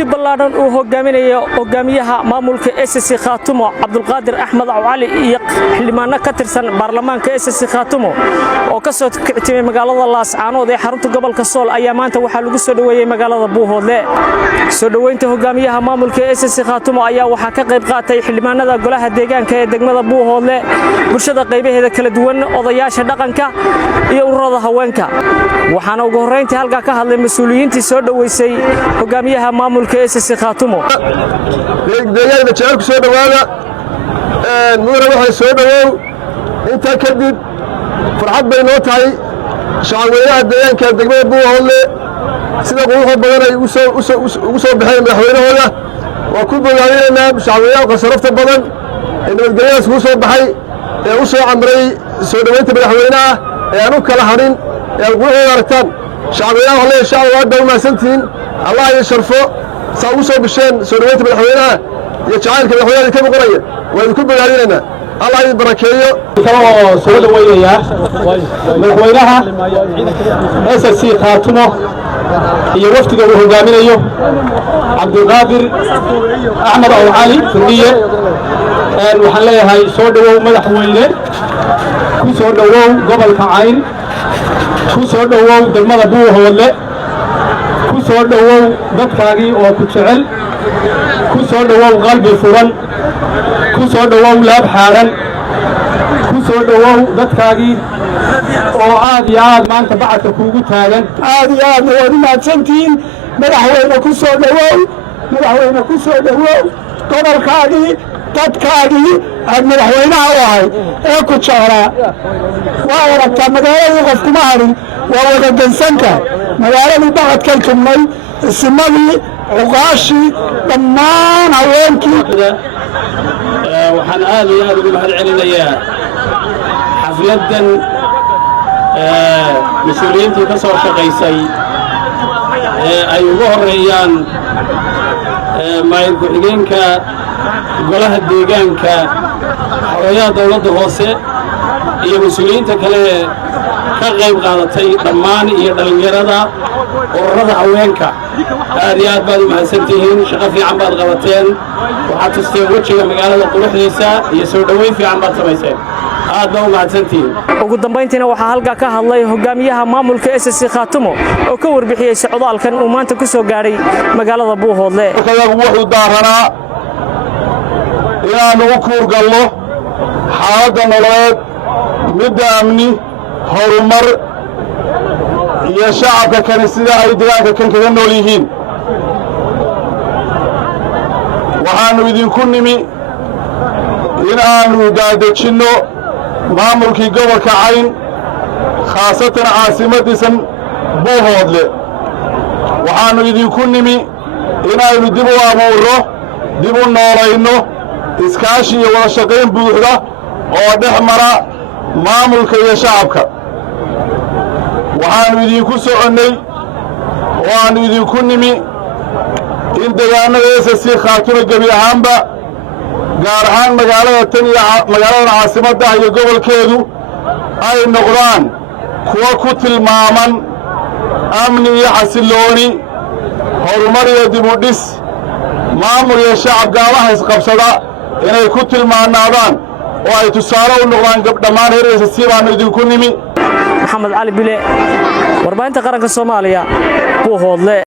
wafdi ballaaran uu hogaaminayo hogaamiyaha maamulka SSC Khaatumo Cabdulqaadir Axmed Cali iyo xildhibaano ka tirsan baarlamaanka SSC Khaatumo oo ka soo kictimay magaalada Laascaanood ee xarunta gobolka Sool ayaa maanta waxaa lagu soo dhaweeyay magaalada Buuhoodle soo dhaweynta hogaamiyaha maamulka SSC Khaatumo ayaa waxaa ka qayb qaatay xildhibaanada golaha deegaanka ee degmada Buuhoodle bulshada qaybaheeda kala duwan odayaasha dhaqanka iyo ururada haweenka waxaana ugu horeyntii halka ka hadlay mas'uuliyiintii soo dhaweysay hogaamiyaha maamulka SSC Khaatumo deegaanka jacayl soo dhawaada mudane waxay soo dhawow inta kadib farxad bay noo tahay shacabweynaha deegaanka degmada Buuhoodle sida quruxda badan ay ugu soo baxeen madaxweynahooda waa ku bogaadinaynaa shacabweynaha qasarafta badan ee nabadgelyadaas ugu soo baxay ee u soo camray soo dhaweynta madaxweynaha ee aan u kala hadhin ee quruxda aragtaan shacabweynaha waxa leeyahay shacab waa dhawmaysantiin Allah ay sharfo saa ugu soo bisheen soo dhaweynta madaxweynaha iyo jacaylka madaxweynaha ka boqoraya waa ku bogaadinaynaa Allah ay barakeeyo kaloo soo dhaweynaya madaxweynaha SSC Khaatumo iyo wafdiga uu hogaaminayo Cabdulqaadir Axmed Cali Firdhiye waxaan leeyahay soo dhawow madaxweyne ku soo dhawow gobolka Cayn ku soo dhawow degmada Buuhoodle ku soo dhawow dadkaagii oo ku jecel ku soo dhawow qalbi furan ku soo dhawow laab xaaran ku soo dhawow dadkaagii oo aad iyo aad maanta bacadka kuugu taagan aad iyo aad waa mahadsantiin madaxweyne ku soo dhawow gobolkaagii dadkaagii aad madaxweynaha u ahay ee ku jeclaa waa aragtaa magaaladii qof kuma harin waa wada dansanka magaaladii bacadkay tumnay isimadii cuqaashii dhammaan haweenkii waxaan aad iyo aad ugu mahad celinayaa xafladan mas'uuliyiintii ka soo shaqaysay ay ugu horeeyaan maayir ku-xigeenka golaha deegaanka xogayaha dawladda hoose iyo mas'uuliyiinta kale ka qayb qaadatay dhammaan iyo dhalinyarada ururada haweenka aad iyo aad baad u mahadsantihiin shaqo fiican baad qabateen waxaad tusteen wejiga magaalada quruxdiisa iyo soo dhaweyn fiican baad samayseen aad baa u mahadsantihiin ugu dambeyntiina waxaa halka ka hadlay hogaamiyaha maamulka SSC Khaatumo oo ka warbixiyay socdaalkan uu maanta ku soo gaaray magaalada Buuhoodle wuxuu daaranaa inaan ugu kuurgalno xaaladda nololeed midda amni horumar iyo shacabka kani sida ay deegaanka kan kaga nool yihiin waxaannu idinku nimi in aannu daadejinno maamulkii gobolka Cayn khaasatan caasimadiisan Buuhoodle waxaannu idinku nimi inaynu dib u abuurno dib u noolayno iskaashi iyo wada shaqayn buuxda oo dhex mara maamulka iyo shacabka waxaannu idinku soconnay oo aannu idinku nimi in deegaanada SSC Khaatumo gebi ahaanba gaar ahaan magaalada tan iyo magaaladan caasimadda iyo gobolkeedu ay noqdaan kuwa ku tilmaaman amni iyo xasillooni horumar iyo dib u dhis maamul iyo shacab gaabaha isqabsada inay ku tilmaanaadaan oo ay tusaale u noqdaan dhammaan reer SSC baannu idinku nimi Maxamed Cali Bile warbaahinta qaranka Soomaaliya Buuhoodle